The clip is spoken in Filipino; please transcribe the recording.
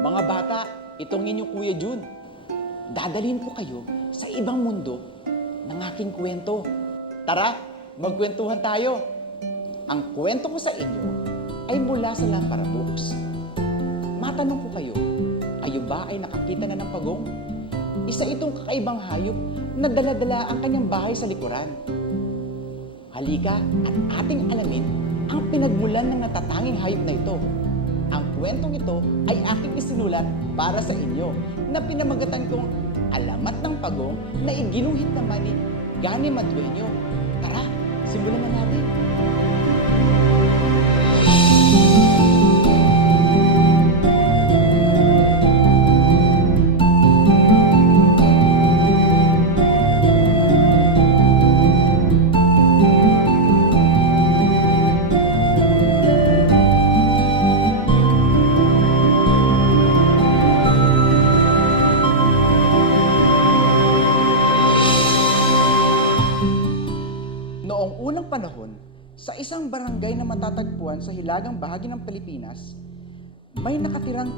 Mga bata, itong inyong Kuya Jun. Dadalhin ko kayo sa ibang mundo ng aking kwento. Tara, magkwentuhan tayo. Ang kwento ko sa inyo ay mula sa Lampara Books. Matanong ko kayo, kayo ba ay nakakita na ng pagong? Isa itong kakaibang hayop na dala-dala ang kanyang bahay sa likuran. Halika at ating alamin ang pinagmulan ng natatanging hayop na ito. Kwentong ito ay aking isinulat para sa inyo na pinamagatan kong Alamat ng Pagong na iginuhit naman ni Gani Madueño. Tara, simulan na Noong unang panahon, sa isang barangay na matatagpuan sa hilagang bahagi ng Pilipinas, may nakatirang